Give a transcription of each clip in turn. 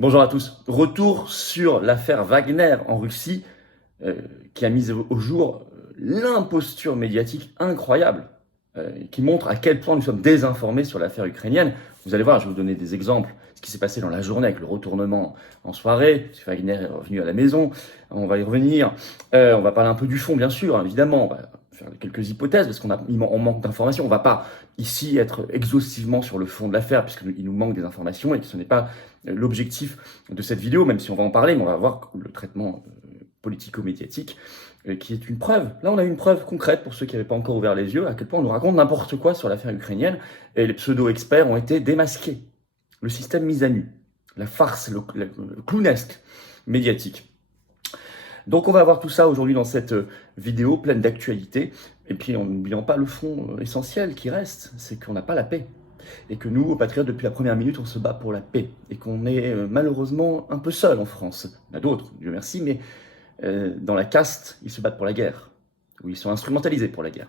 Bonjour à tous. Retour sur l'affaire Wagner en Russie, qui a mis au jour l'imposture médiatique incroyable, qui montre à quel point nous sommes désinformés sur l'affaire ukrainienne. Vous allez voir, je vais vous donner des exemples. Ce qui s'est passé dans la journée avec le retournement en soirée, parce que Wagner est revenu à la maison, on va y revenir. On va parler un peu du fond, bien sûr, évidemment. On va faire quelques hypothèses, parce on manque d'informations. On ne va pas ici être exhaustivement sur le fond de l'affaire, puisqu'il nous manque des informations et que ce n'est pas l'objectif de cette vidéo, même si on va en parler, mais on va voir le traitement politico-médiatique qui est une preuve. Là, on a une preuve concrète pour ceux qui n'avaient pas encore ouvert les yeux, à quel point on nous raconte n'importe quoi sur l'affaire ukrainienne, et les pseudo-experts ont été démasqués. Le système mis à nu, la farce, le clownesque médiatique. Donc on va voir tout ça aujourd'hui dans cette vidéo pleine d'actualité, et puis en n'oubliant pas le fond essentiel qui reste, c'est qu'on n'a pas la paix. Et que nous, aux Patriotes, depuis la première minute, on se bat pour la paix. Et qu'on est malheureusement un peu seul en France. Il y en a d'autres, Dieu merci, mais dans la caste, ils se battent pour la guerre. Ou ils sont instrumentalisés pour la guerre.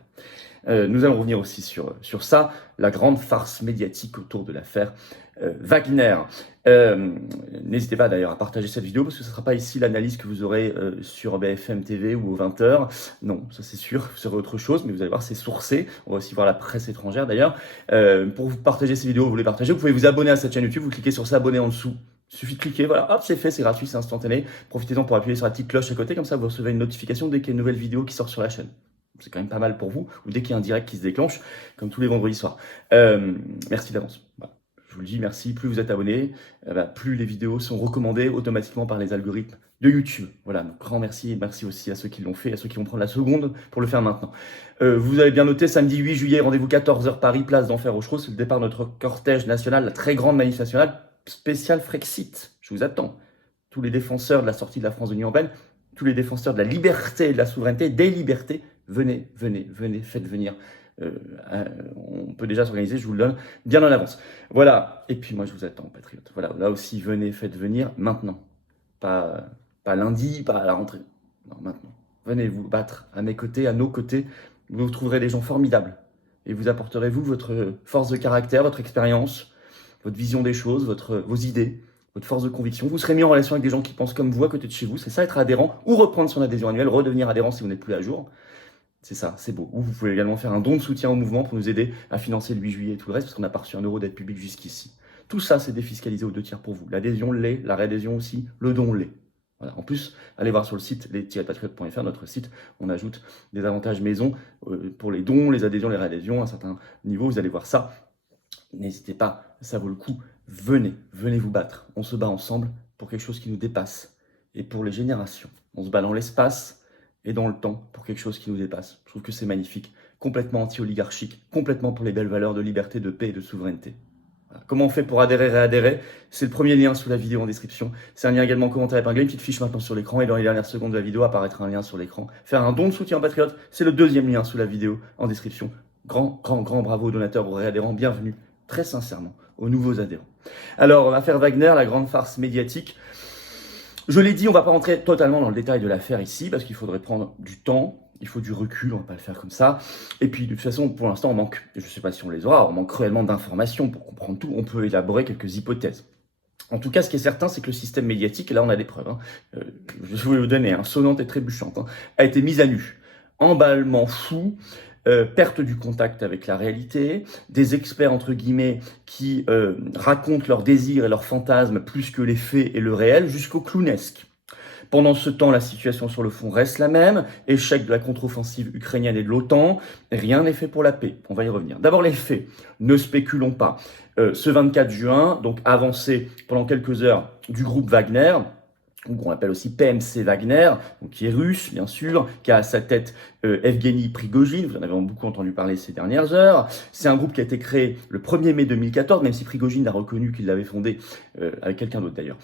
Nous allons revenir aussi sur ça, la grande farce médiatique autour de l'affaire Wagner. N'hésitez pas d'ailleurs à partager cette vidéo parce que ce ne sera pas ici l'analyse que vous aurez sur BFM TV ou aux 20h. Non, ça c'est sûr, vous serez autre chose, mais vous allez voir, c'est sourcé. On va aussi voir la presse étrangère d'ailleurs. Pour vous partager ces vidéos, vous les partagez, vous pouvez vous abonner à cette chaîne YouTube, vous cliquez sur s'abonner en dessous. Il suffit de cliquer, voilà, hop, c'est fait, c'est gratuit, c'est instantané. Profitez-en pour appuyer sur la petite cloche à côté, comme ça vous recevez une notification dès qu'il y a une nouvelle vidéo qui sort sur la chaîne. C'est quand même pas mal pour vous, ou dès qu'il y a un direct qui se déclenche, comme tous les vendredis soirs. Merci d'avance. Voilà. Je vous le dis, merci. Plus vous êtes abonnés, plus les vidéos sont recommandées automatiquement par les algorithmes de YouTube. Voilà, donc grand merci, et merci aussi à ceux qui l'ont fait, à ceux qui vont prendre la seconde pour le faire maintenant. Vous avez bien noté, samedi 8 juillet, rendez-vous 14h Paris, place d'Enfer Rochereau, c'est le départ de notre cortège national, la très grande manif nationale spéciale Frexit. Je vous attends. Tous les défenseurs de la sortie de la France de l'Union européenne, tous les défenseurs de la liberté et de la souveraineté, des libertés, venez, faites venir. On peut déjà s'organiser, je vous le donne bien en avance. Voilà, et puis moi je vous attends, patriotes. Voilà, là aussi, venez, faites venir maintenant. Pas lundi, pas à la rentrée. Non, maintenant. Venez vous battre à mes côtés, à nos côtés. Vous trouverez des gens formidables. Et vous apporterez, vous, votre force de caractère, votre expérience, votre vision des choses, vos idées, votre force de conviction. Vous serez mis en relation avec des gens qui pensent comme vous à côté de chez vous. C'est ça, être adhérent, ou reprendre son adhésion annuelle, redevenir adhérent si vous n'êtes plus à jour. C'est ça, c'est beau. Ou vous pouvez également faire un don de soutien au mouvement pour nous aider à financer le 8 juillet et tout le reste, parce qu'on n'a pas reçu un euro d'aide publique jusqu'ici. Tout ça, c'est défiscalisé aux 2 tiers pour vous. L'adhésion l'est, la réadhésion aussi, le don l'est. Voilà. En plus, allez voir sur le site les-patriotes.fr, notre site, on ajoute des avantages maison pour les dons, les adhésions, les réadhésions, à un certain niveau, vous allez voir ça. N'hésitez pas, ça vaut le coup. Venez vous battre. On se bat ensemble pour quelque chose qui nous dépasse et pour les générations. On se bat dans l'espace et dans le temps pour quelque chose qui nous dépasse. Je trouve que c'est magnifique, complètement anti-oligarchique, complètement pour les belles valeurs de liberté, de paix et de souveraineté. Voilà. Comment on fait pour adhérer et réadhérer? C'est le premier lien sous la vidéo en description. C'est un lien également en commentaire épinglé, une petite fiche maintenant sur l'écran et dans les dernières secondes de la vidéo apparaîtra un lien sur l'écran. Faire un don de soutien patriote, c'est le deuxième lien sous la vidéo en description. Grand bravo aux donateurs, aux réadhérents, bienvenue très sincèrement aux nouveaux adhérents. Alors, l'affaire Wagner, la grande farce médiatique. Je l'ai dit, on ne va pas rentrer totalement dans le détail de l'affaire ici, parce qu'il faudrait prendre du temps, il faut du recul, on ne va pas le faire comme ça. Et puis, de toute façon, pour l'instant, on manque, je ne sais pas si on les aura, on manque cruellement d'informations pour comprendre tout, on peut élaborer quelques hypothèses. En tout cas, ce qui est certain, c'est que le système médiatique, et là on a des preuves, je vais vous donner, sonnante et trébuchante, a été mis à nu. Emballement fou, perte du contact avec la réalité, des experts entre guillemets qui racontent leurs désirs et leurs fantasmes plus que les faits et le réel, jusqu'au clownesque. Pendant ce temps, la situation sur le fond reste la même, échec de la contre-offensive ukrainienne et de l'OTAN, rien n'est fait pour la paix, on va y revenir. D'abord les faits, ne spéculons pas. Ce 24 juin, donc avancée pendant quelques heures du groupe Wagner, qu'on appelle aussi PMC Wagner, donc qui est russe, bien sûr, qui a à sa tête Evgeny Prigojine, vous en avez beaucoup entendu parler ces dernières heures. C'est un groupe qui a été créé le 1er mai 2014, même si Prigojine a reconnu qu'il l'avait fondé, avec quelqu'un d'autre d'ailleurs,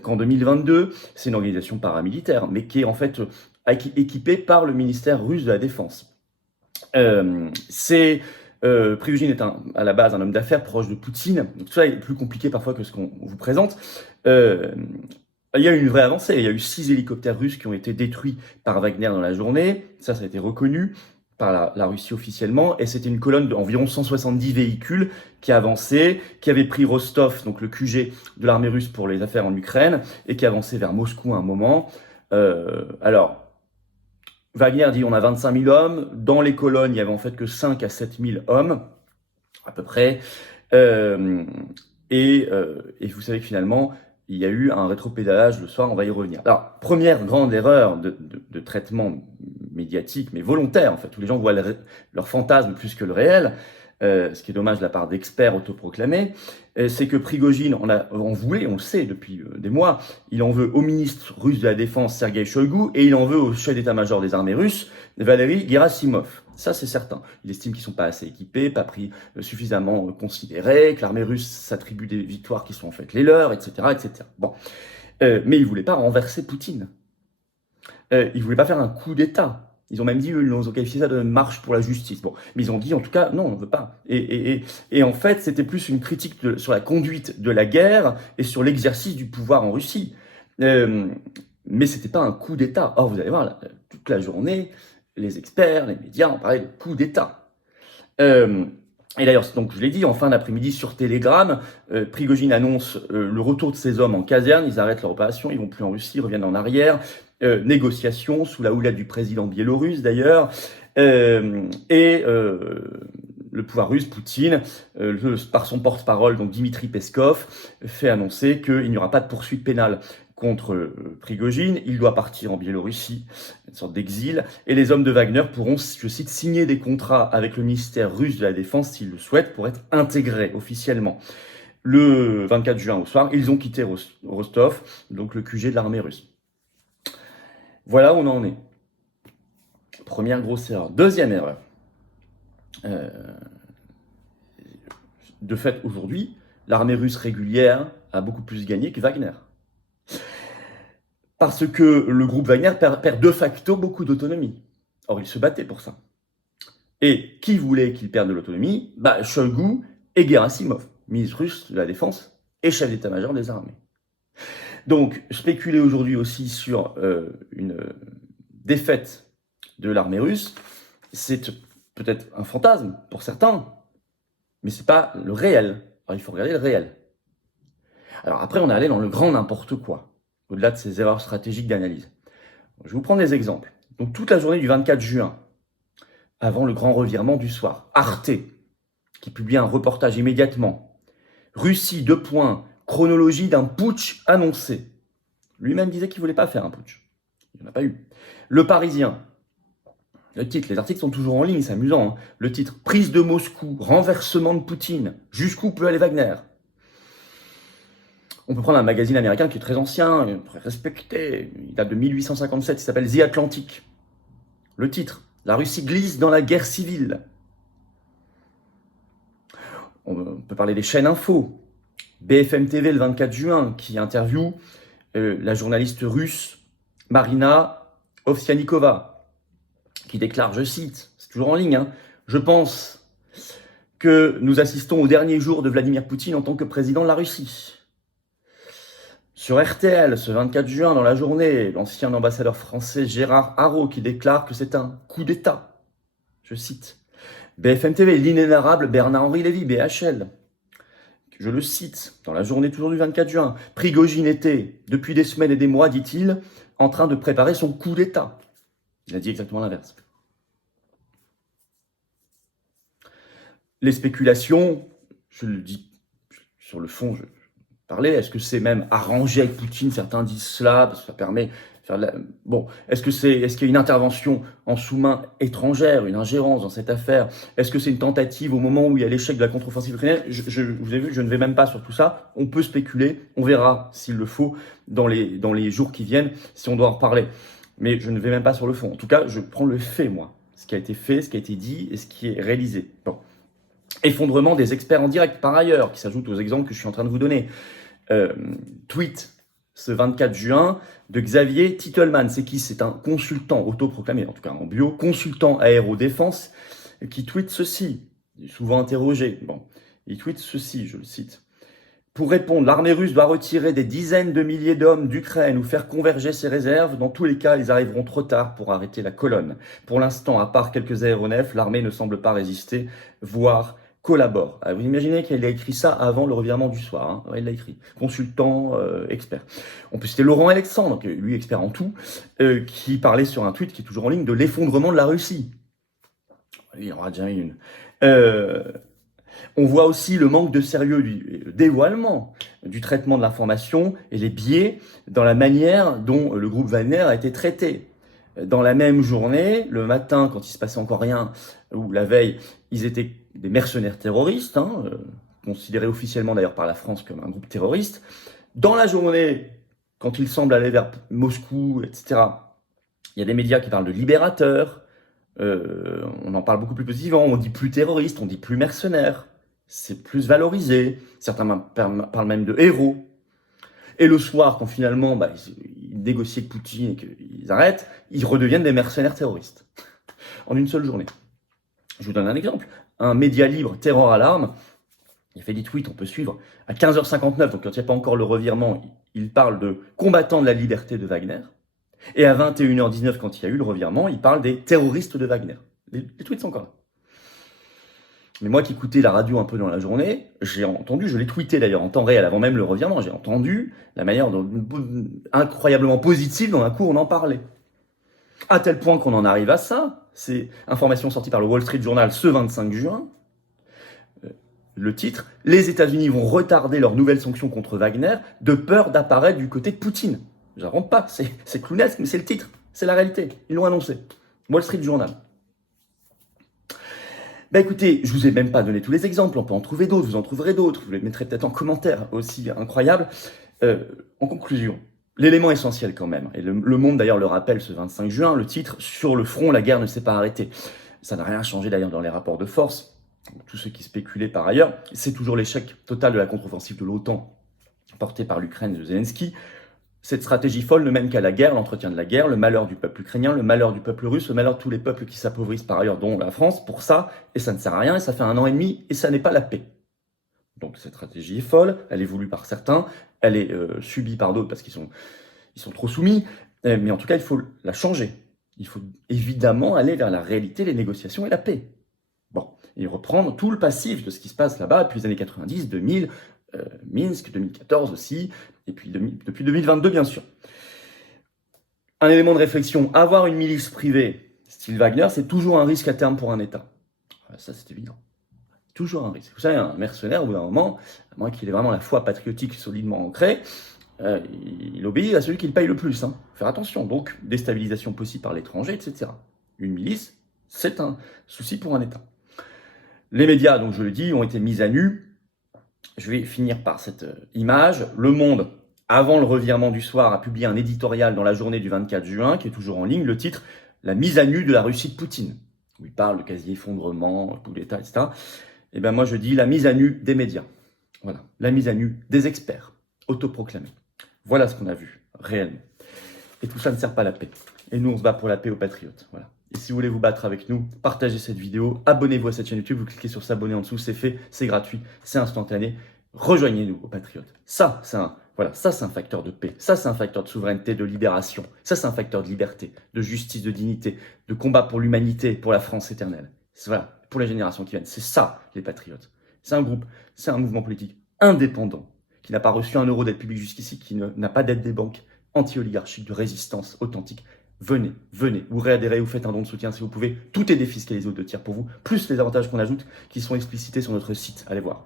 qu'en 2022. C'est une organisation paramilitaire, mais qui est en fait équipée par le ministère russe de la Défense. Prigojine est à la base un homme d'affaires proche de Poutine, donc tout ça est plus compliqué parfois que ce qu'on vous présente. Il y a eu une vraie avancée, il y a eu 6 hélicoptères russes qui ont été détruits par Wagner dans la journée, ça a été reconnu par la Russie officiellement, et c'était une colonne d'environ 170 véhicules qui avançait, qui avait pris Rostov, donc le QG de l'armée russe pour les affaires en Ukraine, et qui avançait vers Moscou à un moment. Alors, Wagner dit on a 25 000 hommes, dans les colonnes il y avait en fait que 5 à 7 000 hommes, à peu près, et vous savez que finalement, il y a eu un rétropédalage le soir, on va y revenir. Alors, première grande erreur de traitement médiatique, mais volontaire en fait, où les gens voient leur fantasme plus que le réel, ce qui est dommage de la part d'experts autoproclamés, c'est que Prigojine en voulait, on le sait depuis des mois, il en veut au ministre russe de la Défense, Sergei Shoigu, et il en veut au chef d'état-major des armées russes, Valery Gerasimov. Ça, c'est certain. Il estime qu'ils ne sont pas assez équipés, pas pris suffisamment considérés, que l'armée russe s'attribue des victoires qui sont en fait les leurs, etc. etc. Bon. Mais il ne voulait pas renverser Poutine. Il ne voulait pas faire un coup d'État. Ils ont même dit, ils ont qualifié ça de marche pour la justice. Bon, mais ils ont dit, en tout cas, non, on ne veut pas. Et en fait, c'était plus une critique sur la conduite de la guerre et sur l'exercice du pouvoir en Russie. Mais c'était pas un coup d'État. Or, vous allez voir, toute la journée, les experts, les médias ont parlé de coup d'État. Et d'ailleurs, donc je l'ai dit, en fin d'après-midi sur Telegram, Prigojine annonce le retour de ses hommes en caserne, ils arrêtent leur opération, ils vont plus en Russie, ils reviennent en arrière, négociations sous la houlette du président biélorusse d'ailleurs, et le pouvoir russe, Poutine, par son porte-parole, donc Dmitri Peskov, fait annoncer qu'il n'y aura pas de poursuite pénale contre Prigojine, il doit partir en Biélorussie, une sorte d'exil, et les hommes de Wagner pourront, je cite, signer des contrats avec le ministère russe de la Défense s'ils le souhaitent pour être intégrés officiellement. Le 24 juin au soir, ils ont quitté Rostov, donc le QG de l'armée russe. Voilà où on en est. Première grosse erreur. Deuxième erreur. De fait, aujourd'hui, l'armée russe régulière a beaucoup plus gagné que Wagner. Parce que le groupe Wagner perd de facto beaucoup d'autonomie. Or, il se battait pour ça. Et qui voulait qu'il perde de l'autonomie ? Shoigu et Gerasimov, ministre russe de la Défense et chef d'état-major des armées. Donc, spéculer aujourd'hui aussi sur une défaite de l'armée russe, c'est peut-être un fantasme pour certains, mais c'est pas le réel. Alors, il faut regarder le réel. Alors après, on est allé dans le grand n'importe quoi, au-delà de ces erreurs stratégiques d'analyse. Je vais vous prendre des exemples. Donc toute la journée du 24 juin, avant le grand revirement du soir, Arte, qui publie un reportage immédiatement. Russie, : chronologie d'un putsch annoncé. Lui-même disait qu'il ne voulait pas faire un putsch. Il n'y en a pas eu. Le Parisien. Le titre, les articles sont toujours en ligne, c'est amusant. Hein. Le titre, prise de Moscou, renversement de Poutine. Jusqu'où peut aller Wagner ? On peut prendre un magazine américain qui est très ancien, très respecté. Il date de 1857, il s'appelle The Atlantic. Le titre, la Russie glisse dans la guerre civile. On peut parler des chaînes info. BFM TV le 24 juin qui interviewe la journaliste russe Marina Ovsianikova qui déclare, je cite, c'est toujours en ligne, hein, je pense que nous assistons au dernier jour de Vladimir Poutine en tant que président de la Russie. Sur RTL, ce 24 juin, dans la journée, l'ancien ambassadeur français Gérard Haraud qui déclare que c'est un coup d'État. Je cite. BFM TV, l'inénarrable Bernard-Henri Lévy, BHL. Je le cite, dans la journée toujours du 24 juin. Prigojine était, depuis des semaines et des mois, dit-il, en train de préparer son coup d'État. Il a dit exactement l'inverse. Les spéculations, je le dis sur le fond, je parlais, est-ce que c'est même arrangé avec Poutine ? Certains disent cela, parce que ça permet de faire de la... Bon, est-ce qu'il y a une intervention en sous-main étrangère, une ingérence dans cette affaire ? Est-ce que c'est une tentative au moment où il y a l'échec de la contre-offensive ukrainienne ? Vous avez vu, je ne vais même pas sur tout ça. On peut spéculer, on verra s'il le faut dans les jours qui viennent, si on doit en reparler. Mais je ne vais même pas sur le fond. En tout cas, je prends le fait, moi. Ce qui a été fait, ce qui a été dit et ce qui est réalisé. Bon. Effondrement des experts en direct, par ailleurs, qui s'ajoute aux exemples que je suis en train de vous donner. Tweet ce 24 juin de Xavier Titelman. C'est qui ? C'est un consultant autoproclamé, en tout cas en bio, consultant aérodéfense, qui tweet ceci. Il est souvent interrogé. Bon, il tweet ceci, je le cite. Pour répondre, l'armée russe doit retirer des dizaines de milliers d'hommes d'Ukraine ou faire converger ses réserves. Dans tous les cas, ils arriveront trop tard pour arrêter la colonne. Pour l'instant, à part quelques aéronefs, l'armée ne semble pas résister, voire collabore. Vous imaginez qu'il a écrit ça avant le revirement du soir. Hein. Ouais, il l'a écrit. Consultant, expert. On peut citer Laurent Alexandre, lui expert en tout, qui parlait sur un tweet qui est toujours en ligne de l'effondrement de la Russie. Il y en aura déjà une. On voit aussi le manque de sérieux du dévoilement du traitement de l'information et les biais dans la manière dont le groupe Wagner a été traité. Dans la même journée, le matin, quand il se passait encore rien, ou la veille, ils étaient des mercenaires terroristes, considérés officiellement d'ailleurs par la France comme un groupe terroriste. Dans la journée, quand ils semblent aller vers Moscou, etc., il y a des médias qui parlent de libérateurs, on en parle beaucoup plus positivement, on dit plus terroriste, on dit plus mercenaire. C'est plus valorisé. Certains parlent même de héros. Et le soir, quand finalement ils négocient avec Poutine et qu'ils arrêtent, ils redeviennent des mercenaires terroristes. En une seule journée. Je vous donne un exemple. Un média libre, Terror Alarme, il a fait des tweets, on peut suivre. À 15h59, donc quand il n'y a pas encore le revirement, il parle de combattants de la liberté de Wagner. Et à 21h19, quand il y a eu le revirement, il parle des terroristes de Wagner. Les tweets sont encore là. Mais moi qui écoutais la radio un peu dans la journée, j'ai entendu, je l'ai tweeté d'ailleurs en temps réel avant même le revirement, j'ai entendu la manière incroyablement positive dont d'un coup on en parlait. À tel point qu'on en arrive à ça, c'est information sortie par le Wall Street Journal ce 25 juin. Le titre, les États-Unis vont retarder leurs nouvelles sanctions contre Wagner de peur d'apparaître du côté de Poutine. J'invente pas, c'est clownesque, mais c'est le titre, c'est la réalité. Ils l'ont annoncé. Wall Street Journal. Écoutez, je vous ai même pas donné tous les exemples, on peut en trouver d'autres, vous en trouverez d'autres, vous les mettrez peut-être en commentaire aussi incroyable. En conclusion, l'élément essentiel quand même, et le Monde d'ailleurs le rappelle ce 25 juin, le titre « Sur le front, la guerre ne s'est pas arrêtée ». Ça n'a rien changé d'ailleurs dans les rapports de force, tous ceux qui spéculaient par ailleurs, c'est toujours l'échec total de la contre-offensive de l'OTAN portée par l'Ukraine de Zelensky. Cette stratégie folle ne mène qu'à la guerre, l'entretien de la guerre, le malheur du peuple ukrainien, le malheur du peuple russe, le malheur de tous les peuples qui s'appauvrissent par ailleurs, dont la France, pour ça, et ça ne sert à rien, et ça fait 1 an et demi, et ça n'est pas la paix. Donc cette stratégie est folle, elle est voulue par certains, elle est subie par d'autres parce qu'ils sont trop soumis, mais en tout cas, il faut la changer. Il faut évidemment aller vers la réalité, les négociations et la paix. Bon, et reprendre tout le passif de ce qui se passe là-bas depuis les années 90, 2000, Minsk, 2014 aussi, et puis depuis 2022 bien sûr. Un élément de réflexion, avoir une milice privée style Wagner, c'est toujours un risque à terme pour un État. Ça c'est évident. Toujours un risque. Vous savez, un mercenaire, au bout d'un moment, à moins qu'il ait vraiment la foi patriotique solidement ancrée, il obéit à celui qui le paye le plus. Faut faire attention. Donc, déstabilisation possible par l'étranger, etc. Une milice, c'est un souci pour un État. Les médias, donc je le dis, ont été mis à nu. Je vais finir par cette image. Le Monde, avant le revirement du soir, a publié un éditorial dans la journée du 24 juin, qui est toujours en ligne, le titre « La mise à nu de la Russie de Poutine », où il parle de quasi-effondrement, coup d'État, etc. Et bien moi je dis la mise à nu des médias. Voilà, la mise à nu des experts, autoproclamés. Voilà ce qu'on a vu, réellement. Et tout ça ne sert pas à la paix. Et nous, on se bat pour la paix aux patriotes. Voilà. Et si vous voulez vous battre avec nous, partagez cette vidéo, abonnez-vous à cette chaîne YouTube, vous cliquez sur s'abonner en dessous, c'est fait, c'est gratuit, c'est instantané. Rejoignez-nous aux patriotes. Ça, c'est un facteur de paix. Ça, c'est un facteur de souveraineté, de libération. Ça, c'est un facteur de liberté, de justice, de dignité, de combat pour l'humanité, pour la France éternelle. Voilà, pour les générations qui viennent. C'est ça, les patriotes. C'est un groupe, c'est un mouvement politique indépendant, qui n'a pas reçu 1 euro d'aide publique jusqu'ici, qui n'a pas d'aide des banques, anti-oligarchique, de résistance authentique. Venez, vous réadhérez, vous faites un don de soutien si vous pouvez. Tout est défiscalisé au 2 tiers pour vous, plus les avantages qu'on ajoute qui sont explicités sur notre site. Allez voir.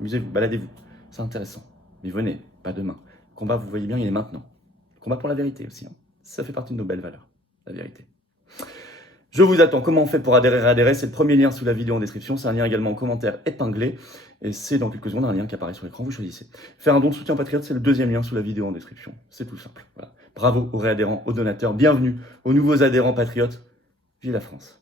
Amusez-vous, baladez-vous. C'est intéressant. Mais venez, pas demain. Le combat, vous voyez bien, il est maintenant. Le combat pour la vérité aussi. Ça fait partie de nos belles valeurs, la vérité. Je vous attends. Comment on fait pour réadhérer? C'est le premier lien sous la vidéo en description. C'est un lien également en commentaire épinglé. Et c'est dans quelques secondes un lien qui apparaît sur l'écran. Vous choisissez. Faire un don de soutien patriote, c'est le 2e lien sous la vidéo en description. C'est tout simple. Voilà. Bravo aux réadhérents, aux donateurs. Bienvenue aux nouveaux adhérents patriotes. Vive la France.